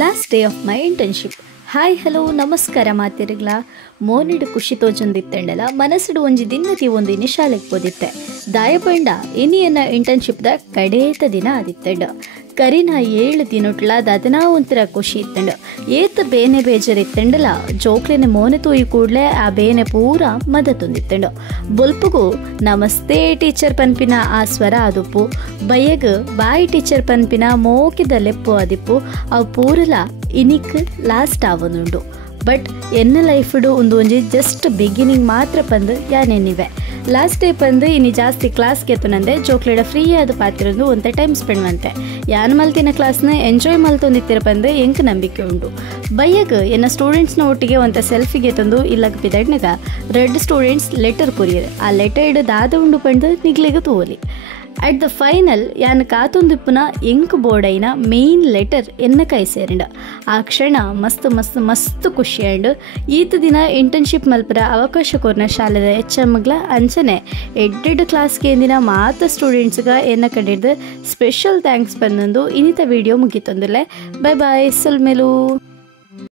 Last day of my internship. Hi hello ನಮಸ್ಕಾರ ಮಾತಿರಿಗ್ಲ ಮೋನಿಡು ಖುಷಿ ತೋಜೊಂದಿತ್ತಂಡಲ ಮನಸ್ಸುಡು ಒಂಜಿ ದಿನತಿ ಒಂದಿನ ಶಾಲೆಗೆ ಪೋದಿತ್ತೆ ದಾಯಪಂಡ ಇನಿಯನ್ನ ಇಂಟರ್ನ್ಶಿಪ್ದ ಕಡೇತ ದಿನ ಆದಿತ್ತಂಡ ಕರಿನ 7 ದಿನಟ್ಲ ದದನಾ ಒಂಥರ ಖುಷಿ ಇತ್ತಂಡ ಏತ ಬೇನೆ ಬೇಜಾರಿತ್ತಂಡಲ ಜೋಕ್ಲೆನೆ ಮೋನೆ ತೂಯಿ ಕೂಡಲೇ ಆ ಬೇನೆ ಪೂರ ಮದ ತುಂದಿತ್ತಂಡ ಬೊಲ್ಪುಗು ನಮಸ್ತೆ ಟೀಚರ್ ಪನ್ಪಿನ ಆ ಸ್ವರ ಆದುಪ್ಪು ಬಯ್ಯಗ್ ಬಾಯಿ ಟೀಚರ್ ಪನ್ಪಿನ ಮೋಕಿದ ಲೆಪ್ಪು ಆದಿಪ್ಪು ಅವು ಪೂರಲ ಇನಿಕ್ ಲಾಸ್ಟ್ ಆವೊಂದುಂಡು. ಬಟ್ ಎನ್ನ ಲೈಫ್ಡು ಒಂಜಿ ಜಸ್ಟ್ ಬಿಗಿನಿಂಗ್ ಮಾತ್ರ ಪಂದು ಯಾನೆನ್ನಿವೆ ಲಾಸ್ಟ್ ಡೇ ಪಂದು ಇನಿ ಜಾಸ್ತಿ ಕ್ಲಾಸ್ ಕೆತ್ತನಂದೆ ಜೋಕ್ಲೆಡ ಫ್ರೀ ಆದ ಪಾತಿರಂದು ಒಂತೆ ಟೈಮ್ ಸ್ಪೆಂಡ್ ಮಂತೆ ಯಾನ್ ಮಲ್ತಿನ ಕ್ಲಾಸ್ನ ಎಂಜಾಯ್ ಮಲ್ತೊಂದಿತ್ತಿರ ಪಂದು ಎಂಕ್ ನಂಬಿಕೆ ಉಂಡು. ಬಯ್ಯಗ್ ಎನ್ನ ಸ್ಟೂಡೆಂಟ್ಸ್ನ ಒಟ್ಟಿಗೆ ಒಂತ ಸೆಲ್ಫಿಗೆ ತಂದು ಇಲ್ಲಗ ಪಿದಡ್ನಗ ರೆಡ್ ಸ್ಟೂಡೆಂಟ್ಸ್ ಲೆಟರ್ ಕೊರಿಯರ್ ಆ ಲೆಟರ್ ಇಡು ದಾದ ಉಂಡು ಪಂದು ನಿಗ್ಲೆಗ ತೋಲಿ. ಅಟ್ ದ ಫೈನಲ್ ಯಾನ್ ಕಾತೊಂದಿಪ್ಪುನ ಎಂಕ್ ಬೋರ್ಡೈನ ಮೇನ್ ಲೆಟರ್ ಎನ್ನ ಕೈ ಸೇರಿಂಡ ಆ ಕ್ಷಣ ಮಸ್ತ್ ಮಸ್ತ್ ಮಸ್ತ್ ಖುಷಿ ಆಂಡ್ ಈತ ದಿನ ಇಂಟರ್ನ್ಶಿಪ್ ಮಲ್ಪರ ಅವಕಾಶ ಕೊರ್ನ ಶಾಲೆದ HMಗ್ಲ ಅಂಚನೆ ಎಡ್ಡೆಡ್ ಕ್ಲಾಸ್ಗೆ ಎಂದಿನ ಮಾತ ಸ್ಟೂಡೆಂಟ್ಸ್ಗ ಎನ್ನ ಕಡೆದು ಸ್ಪೆಷಲ್ ಥ್ಯಾಂಕ್ಸ್ ಬಂದೊಂದು ಇನ್ನಿತ ವಿಡಿಯೋ ಮುಗಿತೊಂದಿಲ್ಲ. Bye bye ಸಲ್ಮೇಲು.